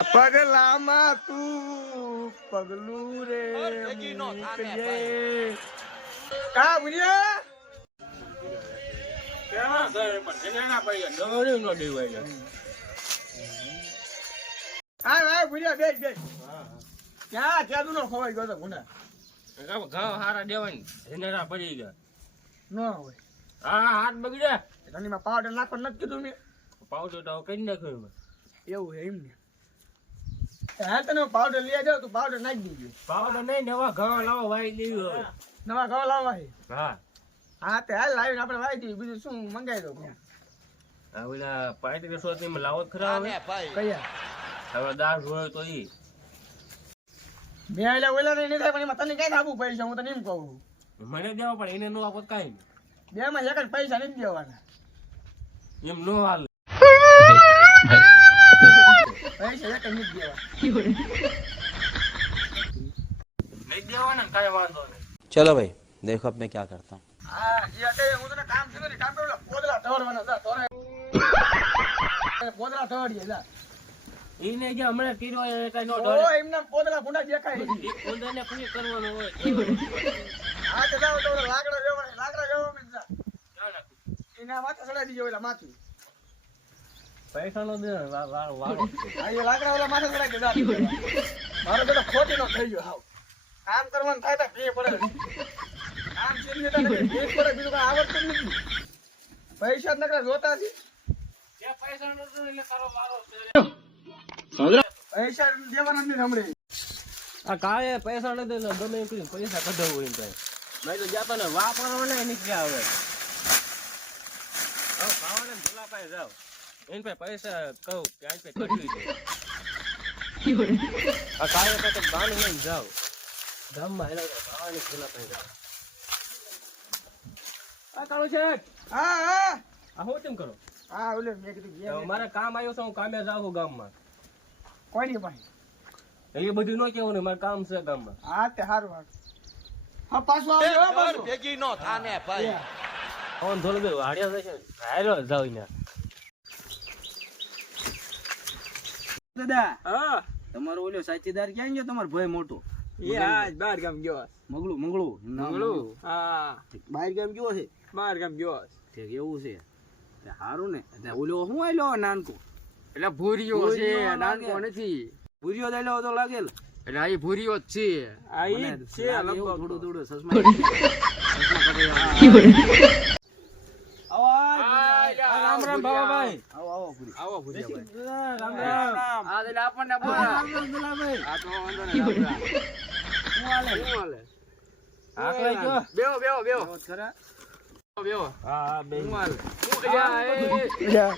પગલામાં તું પગલું રે. કા? ક્યાં પણ પડી જાય. નો દેવાય જાય. હા હા ભૂરિયા બેસ બેસ ક્યાં જાદુનો ખવાઈ ગયો તો ઘાવ ઘાવ હારા દેવાની એને પડી ગયા ન હોય હા હાથ બગડ્યા ધણીમાં પાવડર નાખવા નથી કીધું મેં પાવડર તો કઈ નાખ્યો. એવું એમ ને હા તને પાવડર લઈ જાવ તું પાવડર નાખી દીધું પાવડર નહીં નવા ઘાવ લાવો વાઈ દેવી હવે. નવા ઘઉં લાવવા છે હા. હા તે હાલ લાવીને આપણે વાવી દઈએ બીજું શું મંગાવી દઉં? આ ઓલા પાંત્રીસ સો થી લાવો ખરા હવે. કયા? હવે દાસ હોય તો ઈ. મેં એટલે ઓલા નહીં થાય પણ એમાં તને ક્યાંથી આપવું પૈસા હું તને એમ કહું. મને દેવા પણ એને નો આપો બે માં એક જ પૈસા નહીં દેવાના. એમ નો હાલ. ચલો ભાઈ દેખો મેં ક્યાં કરતા. એને જે હમણાં કીધો કઈ નો ઢળે દેખાય એ પોદલાને પૂરી જાવ તો. લાકડા જવા લાકડા જવા મિત્ર એના માથે ચડાવી પૈસા નો દે ને, વાળો. છે. હા એ લાકડા માથે ચડાવી દે મારો બેટો ખોટી નો થઈ ગયો. હાવ. કામ કરવાનું થાય તો ભે પડે. કામ શીખી તો નથી ભે પડે. બીજું કઈ આવડતું નથી. પૈસા જ નકરા જોતા છે. જે પૈસા નો એટલે કરો છે. પૈસા દેવાના નથી હમણે. આ કાળે પૈસા ન દે ને ગમે એમ કરીને પૈસા કઢાવવું હોય એમ થાય. મેં તો જાતો ને વાપરવાને નીકળ્યા હવે. ખાવાના ભૂલા પાસે જાઓ. એને પે પૈસા કહું કે આજ પાસે કઢવી દે આ કાળે પાસે બાન લઈને જાઓ. ગામમાં હેલા તો ખેલા પે પાસે જાઓ. આ કાળો છે. હા હા. આ હો તેમ કરો? હા ઓલે મે કીધું તો ગયા મારે કામ આવ્યું છે હું કામે જાઉં ગામમાં. કોઈની ભાઈ એ બધું ન કેવું ને મારું કામ છે ગામમાં હા તે સારું હારું. હા પાછું પાછું. ભેગી નો થાને ભાઈ. ફોન ધોલ બે હાડિયા જશે હાલો જાવ ને દાદા હા. તમારો ઓલો સાચીદાર ક્યાં ગયો? તમારો ભાઈ મોટો. એ આજ બહાર ગામ ગયો મગળું નામ મંગળું હા. બહાર ગામ ગયો છે? બહાર ગામ ગયો છે. એવું છે? સારું ને. ઓલો શું આયલો નાનકો? એટલે ભૂરીયો છે નાનકો નથી. ભૂરિયો દેલો તો લાગેલ. એટલે આ ભૂરીયો જ છે. આ છે. થોડું થોડું સસમા રામ રામ બાબાભાઈ આવો આવો ભુરી. આવો ભુરી રામ રામ. રામ. આ એટલે આપણને બોલા આ તો વાંધો નહીં રામ રામ. આલે હું આલે આ બેહો બેહો બેવો બેવો બેવો ખરા બેવો હા હા બે શું હાલે? શું જા એ, જા એ,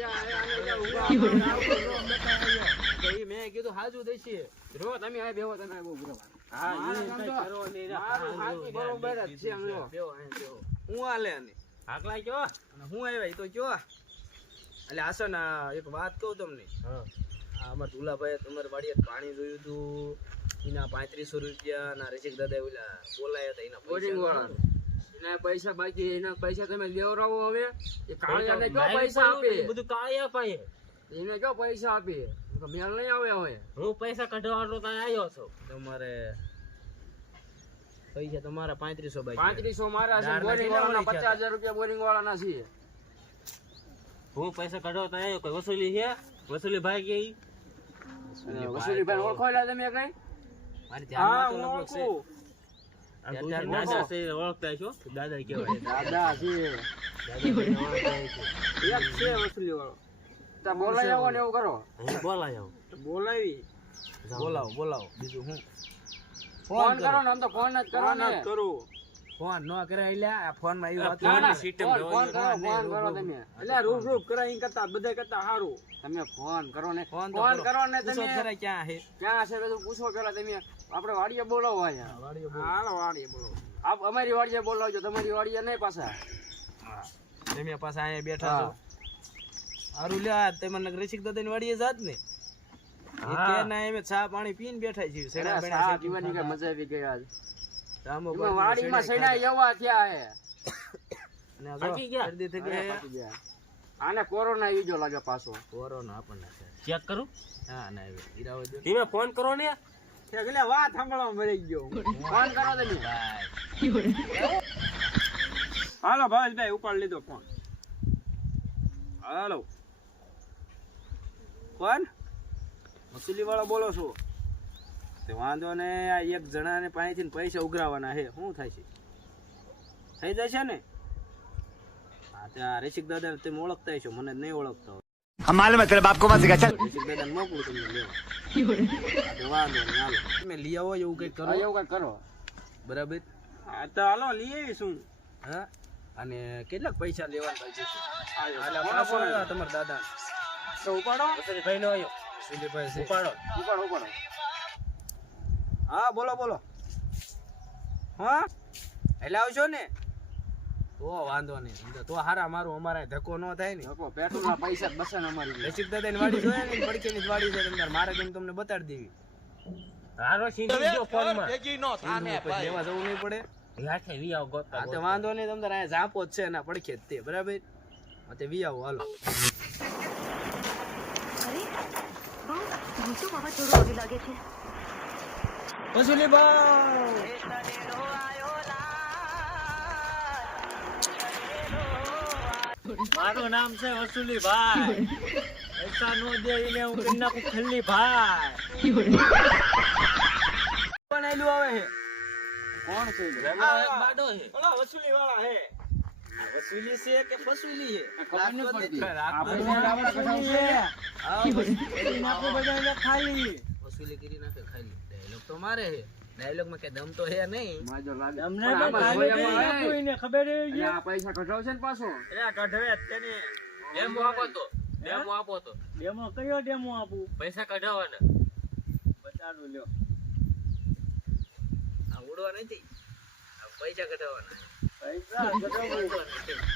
આવો, મેં કીધું હાજુ દેશી. રો તમે આ બેવો તમે આ બહુ બરાબર હા કઈ કરો હા, જો, બરોબર છે આમ જો. હું આલે આકલા જો અને હું આવ્યા તો કયો? એટલે આસો ને એક વાત કહું તમને. હા. અમારા ધુલાભાઈ તમારી વાડીએ પાણી જોયું હતું. એના પાંત્રીસો રૂપિયા ના રસિક દાદા ઓલા બોલાયા હતા એના બોરિંગ પૈસા વાળા એના પૈસા બાકી એના પૈસા તમે લેવરાવો હવે. એ કાળિયાને કયો પૈસા આપે? બધું કાળિયા અપાય એને કયો પૈસા આપે? મેળ નહીં આવે હવે. હું પૈસા કઢાવવાનો ત્યાં આવ્યો છું. તમારે પૈસા તમારા પાંત્રીસો બાકી પાંત્રીસો મારા છે બોરિંગ વાળાના પચાસ હજાર રૂપિયા બોરિંગ વાળાના છે. હું પૈસા કઢાવતા આવ્યો કોઈ વસૂલી છે? વસૂલી ભાઈ ગઈ વસુલીભાઈ ઓળખો લે તમે કઈ મારી હા ધ્યાનમાં તો લગભગ છે. દાદા છે ઓળખતા છો? દાદા કેવાય દાદા છે એક છે વસુલી વાળો તા બોલાય આવો ને એવું કરો. બોલાય. આવું બોલાવી. બોલાવો બોલાવો. બીજું હું? ફોન કરો ને આમ તો ફોન જ કરો ને. કરું. ફોન ન કરાય એટલે ફોનમાં વાત. ફોન ફોન કરો ફોન કરો તમે. એટલે રૂપ રૂપ કરાય ઈ કરતા બધા કરતા સારું તમે ફોન કરો ને. ફોન કરો. કરો ને તમે. ખરા ક્યાં છે? ક્યાં છે બધું પૂછો કરો તમે. આપણે વાડીએ બોલાવો અહીંયા. હાલો વાડીએ બોલો આપ અમારી વાડીએ બોલાવજો તમારી વાડીએ નહીં પાછા. તમે પાછા અહીંયા બેઠા. છો. હારું લ્યા તમે નગર રસિક દાદાની વાડીએ જાત ને. તેના એમે ચા પાણી પીને બેઠા છીએ ખાધા. મજા આવી ગઈ આજ. વાડીમાં શેરડા એવા થયા હે. ગયા? શરદી થઈ અરે, ગઈ. પાકી ગયા. આને કોરોના આવી લાગે પાછો. કોરોના આપણને ચેક કરું? હા ના ઈરાવો દે ફોન કરો ને. એટલે વાત સાંભળવા મરી ગયો. ફોન કરો તમે. હાલો ભાવેશભાઈ ઉપાડ લીધો ફોન. હાલો. કોણ મસૂલી વાળો બોલો છો? તે વાંધો ને આ એક જણાને પાસેથી પૈસા ઉઘરાવાના હે શું થાય છે? થઈ જશે ને? હા તે રસિક દાદા તમે ઓળખતા છો મને નહીં ઓળખતા હોય. અને કેટલાક પૈસા લેવાના છે? તમારા દાદા ઉપાડો. ભાઈ નો હા બોલો બોલો. હા? એટલે આવશો ને. તો વાંધો નહીં તો હારા મારું અમારે ધક્કો ન થાય ને. ધક્કો પેટ્રોલ ના પૈસા બસે અમારી રસિક દાદા ની વાડી જોઈએ ને પડકે ની વાડી છે તમારે મારે કેમ તમને બતાડી દેવી. હારો સિંહ જો ફોનમાં પછી લેવા જવું નહીં પડે. હાથે વી આવ ગોતા હા તો વાંધો નહીં તમને અહીંયા જાપો જ છે ને પડખે જ તે બરાબર? હા વી આવો હાલો વસૂલી ભાવ મારું નામ છે વસુલી ભાઈ પૈસા નો દે એને હું કરી નાખું ખલ્લી ભાઈ પણ એલું આવે છે. કોણ છે? બાડો છે. ઓલા વસૂલી વાળા હે વસુલી છે કે ફસુલી છે? ખબર નહીં પડતી. ખાલી વસૂલી કરી નાખે ખાલી. તો મારે છે. ડાયલોગમાં કે દમ તો હે નહીં. અમને તો ખાલી કરી નાખું ખબર છે. આ પૈસા કઢાવશે ને પાછો. એ કઢવે તેને ડેમો આપો તો. ડેમો આપો તો. ડેમો કયો ડેમો આપું? પૈસા કઢાવવાના બચાડો લ્યો. આ ઉડવા નથી. આ પૈસા કઢાવવાના પૈસા કઢાવવાના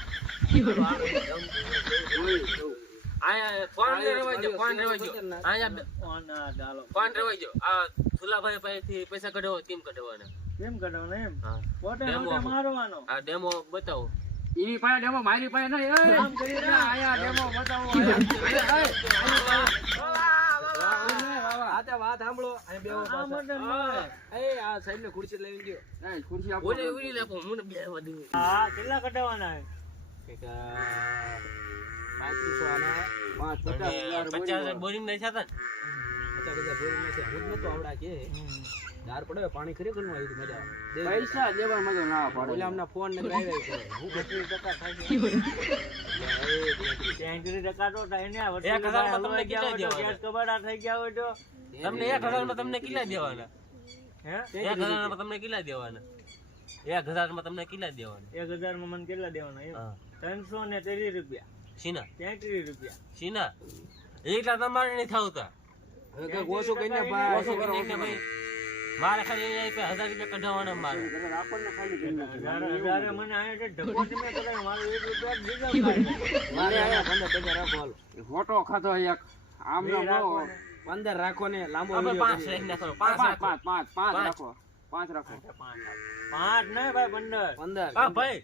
આયા ફોન રેવાજો કોણ રેવાજો. આયા કોણ રેવાજો. આ સુલાભાઈ પાસેથી પૈસા કઢાવો કેમ કઢાવવાના? કેમ કઢાવવાનો એમ? પોતે મારવાનો. આ ડેમો બતાવો. એની પાસે ડેમો મારી પાસે નહીં કામ કરી ના આયા ડેમો બતાવો. વાત સાંભળો. આ પાછા. માટે મળે. એ આ સાહેબ ને ખુરશી લઈને ગયો. ખુરશી ઓલે મને બે વધી હા કેટલા કઢાવવાના પાંચ પચાસ બોરિંગ નહીં થતા પચાસ હજાર બોરી નાખી હું નતો આવડા કે. ધાર પડે પાણી ખરેખરનું આવ્યું મજા. પૈસા દેવા મજા ના પડે. ઓલા આમના ફોન ને. ગાય હું? કેટલી ટકા થાય ત્રણસો ને ત્રીસ રૂપિયા. સીના ત્યાંત્રીસ રૂપિયા. સીના એટલા તમારે નહીં થાવતા. ઓછું એક પંદર રાખો આમ રાખો. પંદર રાખો ને લાંબો પાંચ રાખો પાંચ પાંચ પાંચ રાખો. પાંચ રાખો. પાંચ ને ભાઈ પંદર. પંદર. ભાઈ.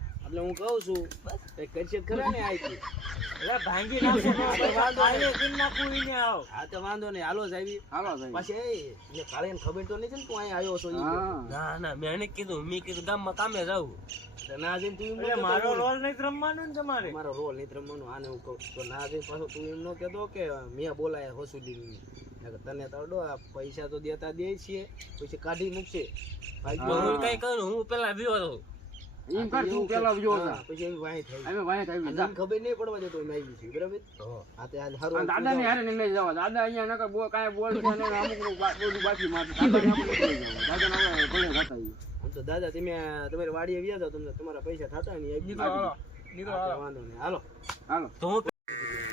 એટલે હું કહું છું કંઈક કરશે ખરા ને આઈથી એટલે ભાંગી નાખો નહીં. આવો. હા તો વાંધો નહીં. હાલો જ આવી. હાલો સાહેબ પછી એ કાલે ખબર તો નથી ને તું અહીં આવ્યો છો ના ના મેં એને કીધું. મેં કીધું ગામમાં કામે જાવું ના જઈને તું એમ મારો રોલ નહીં રમવાનો ને તમારે? મારો રોલ નહીં રમવાનો આને હું કહું તો ના જઈને પાછો તું એમ ન કહેતો કે મેં બોલાયા હોસુલી તને તરડો આ પૈસા તો દેતા દે છીએ. પછી કાઢી મૂકશે. ભાઈ હું. કઈ કરું હું પેલા હતો એમ કર તું પેલા જો પછી એમ વાહી થઈ અમે વાય થઈ અને ખબર નહીં પડવા દેતો એમ આવી છે બરાબર? હા. તે આજ હારું દાદા ને હારે નહીં જવા. દાદા અહીંયા નકર બો કાંઈ બોલ છે ને અમુકનું બા- બાકી માથે દાદા ને આપણે નીકળી જવું. દાદા ને હવે ભલે જતા તો દાદા તમે તમારી વાડીએ વ્યા જાઓ તમને તમારા પૈસા થતા ને એક વાંધો નહીં. હાલો. હાલો. તો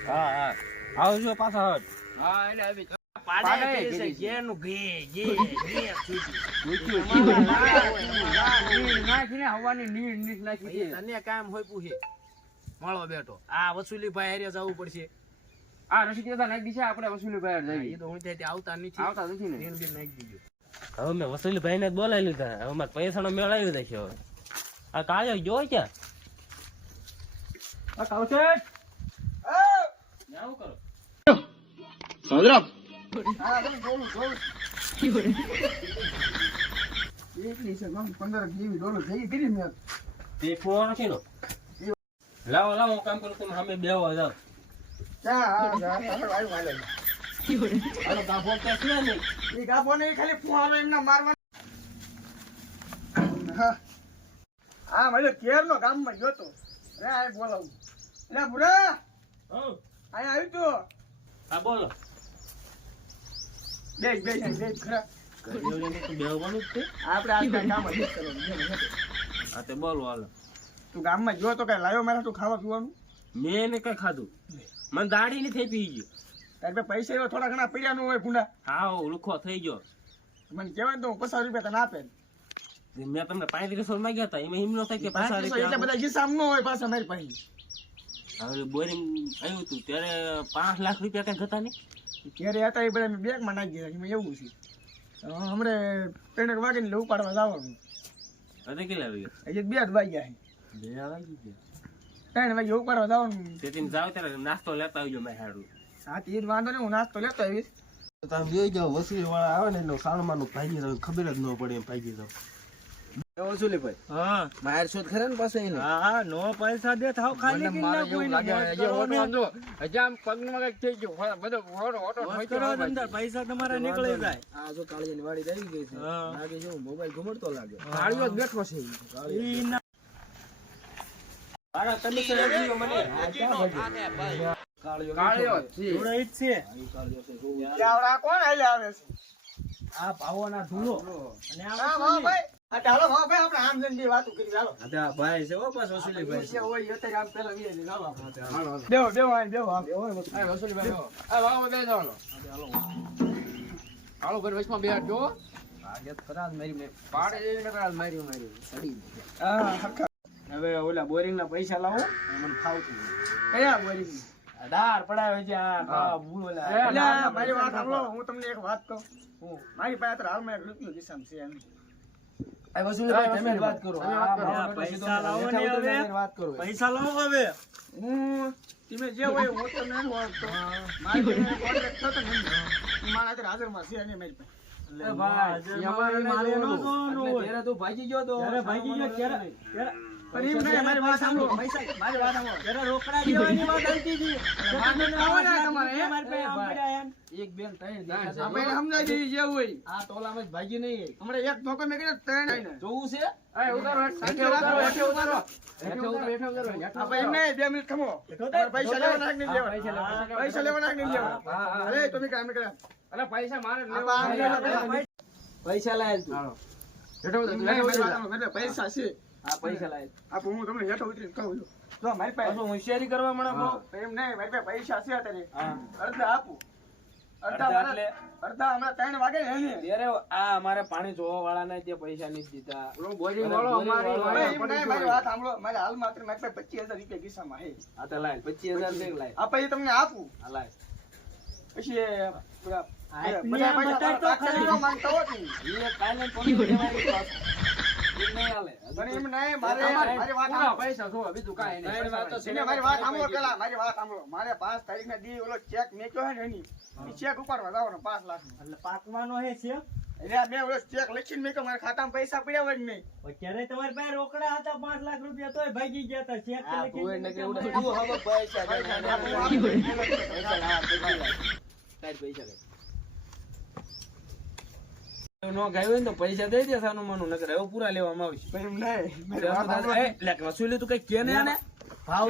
હા હા આવજો પાછા. હટ હા એટલે આવી પાડે છે કીધી ઘે ઘે ઘે નાખીને હવાની નીર નીર નાખી તને કામ હોય પૂછે મળો બેઠો આ વસૂલી ભાઈ હારે જવું પડશે. આ રસી કેતા નાખી દીધી છે આપણે વસૂલી બહાર એ તો હું ત્યાંથી આવતા નથી. આવતા નથી ને. બેન નાખી દીધું હવે મેં વસૂલી ભાઈને જ બોલાવી લીધા. હવે મારે પૈસાનો મેળ આવી જશે હવે. આ ક્યાં? આ કાવસેટ આવું કરો. હા, કરી લાવો લાવો કામ કરું તમે સામે બેહવા જાવ હા, હા, હા, આવ્યું, આવ્યું. આનો કાપો કે છે નહીં ઈ ગાભો ને ગામમાં ગયો તો. બોલાવું. ભૂરા, હં. અહીંયા આવ્યું તું. હા બોલો બેસ, બેસ, બેસ, ખરા. બેહવાનું જ છે આપણે આ કામ જ કરવાનું. જેને જેને. હા તે બોલો હાલો. તું ગામમાં ગયો તો કઈ લાવ્યો મારા તું ખાવા પીવાનું મેં એને કઈ ખાધું. મને દાડી ની થઈ પી ગયું. તારી પૈસા એવા થોડા ઘણા પડ્યા ન હોય ભૂંડા. હા લુખો થઈ ગયો. મને કહેવાય તો હું પચાસ રૂપિયા તને આપે. મેં તમને પાંત્રીસો માંગ્યા હતા એમાં એમ ન થાય કે એટલે બધા હિસાબ ન હોય પાછા મારી પાસે. હવે બોરિંગ આવ્યું હતું ત્યારે પાંચ લાખ રૂપિયા કઈ હતા નહીં ત્યારે હતા એ બધા બેગમાં નાખી દીધા મેં એવું છે. તો હમણે ત્રણેક વાગે ને ઉપાડવા જવાનું. હવે કેટલા આવી હજી બે જ વાગ્યા છે. બે વાગી ગયા. ત્રણ વાગે ઉપાડવા જવાનું. તેથી જાવ ત્યારે નાસ્તો લેતા આવજો મેં હારું સાત ઈ વાંધો નહીં હું નાસ્તો લેતો આવીશ. તમે જોઈ જાઓ વસી વાળા આવે ને એટલે સાણમાનું ભાગી ખબર જ ન પડે એમ ભાગી જાવ વસૂલી ભાઈ? હા. માર શોધ ખરા ને પાછો એનો? હા નો પૈસા દે થાવ મને મારે એવું લાગે હજી ઓટો જો હજી આમ પગમાં કંઈક થઈ ગયું. બધો ઓટો ઓટો ઠોક્યો આ બાજુ. પૈસા તમારા નીકળી જાય. આ જો કાળિયાની વાડી આવી ગઈ છે. લાગે છે મોબાઈલ ઘુમડતો લાગે. કાળિયો જ બેઠો છે. ઈ. કાળિયો. મારા કમિશન આપજો મને. કાળિયો જ છે. જોડે જ છે. આવડા કોણ હાલે આવે છે? આ ભાવોના ધૂળો. હા હા ભાઈ. હા ચાલો હા આપણે આમ જઈને વાતો કરી ચાલો. આ ભાઈ છે હો પાછો વસૂલી ભાઈ છે. પૈસા અત્યારે આમ પેલા વીએ ચાલો બેહો બેહો આય બેહો આમ આ વસૂલી ભાઈ હો. આ વાવો બે જાઓ હાલો ભાઈ વચમાં બે જો. પાડે જેવી નકર આજ માર્યું માર્યું. સડી હા. હરખા હવે ઓલા બોરિંગ ના પૈસા લાવો મને ખાવતું કયા બોરિંગ? ડાર પડાવે છે આ ખાવા એટલે મારી વાત સાંભળો હું તમને એક વાત કહું. મારી પાસે હાલમાં એક રૂપિયો ખિસ્સામાં છે નહીં. આ વસૂલી ભાઈ તમે વાત કરો. તમે વાત કરો. આ પૈસા લાવો ને હવે. પૈસા લાવો હવે. હું? તમે જે હોય હું. મારી થતો હાજર હાજરમાં છે મારી ભાઈ અમારે મારે નો જોવાનું હોય. ત્યારે તું ભાગી ગયો તો. ભાગી ગયો ત્યારે એક બેન ત્રણ આ ટોલામાં ભાગી નહીં હમણાં એક ધોકો મેં ત્રણ જોવું છે? પૈસા લેવાના કે નહીં લેવાના? પૈસા લેવાના. કે નહીં લેવાના? અરે તમે કામ કર્યા અરે પૈસા મારે જ આ આમ લેવા લેવા પૈસા લાય પૈસા છે. આ પૈસા લાય. આ હું તમને હેઠો ઉતરીને કહું છું. જો મારી પાસે હોશિયારી કરવા મળે એમ નહીં મારી પાસે પૈસા છે અત્યારે. અડધા આપું. અડધા અડધા હમણાં- એટલે? અડધા હમણાં ત્રણ વાગે ને. એને. ત્યારે આ અમારે પાણી જોવા વાળા ને જે પૈસા નહીં દીધા હાલ મારી અત્યારે પચીસ હજાર રૂપિયા કિસ્સામાં છે. આ તો લાય પચીસ હજાર લાય. આ પછી તમને આપું. લાય. પછી બધા પૈસા માંગતા હોત મારે મારી ખાતામાં પૈસા પડ્યા હોય નહીં અત્યારે તમારી રોકડા હતા પાંચ લાખ રૂપિયા તોય ભાગી ગયા હતા ચેક. લખીને. પૈસા નો ગાયો હોય ને તો પૈસા દઈ દે સાનું માનું નકર હવે પૂરા લેવામાં આવશે. પણ એમ નહીં, વસૂલી તું કઈ કે ને આને? ભાવ.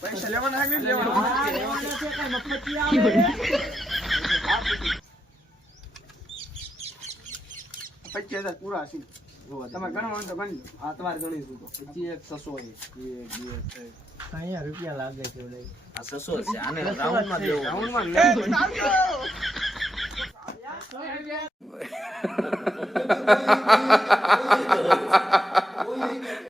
પૈસા લેવાના કે લેવાના? લેવાના? છે કાંઈ મફતી આવે. પચીસ હજાર પૂરા છે. જોવા તમે ગણવાનું તો ગણી લો. હા તમારે ગણીશું તો. પછી એક છસો એક બે બે ત્રણ અહીંયા રૂપિયા લાગે છે આ સસો છે આને રાઉન્ડમાં દેવું. રાઉન્ડમાં Yeah.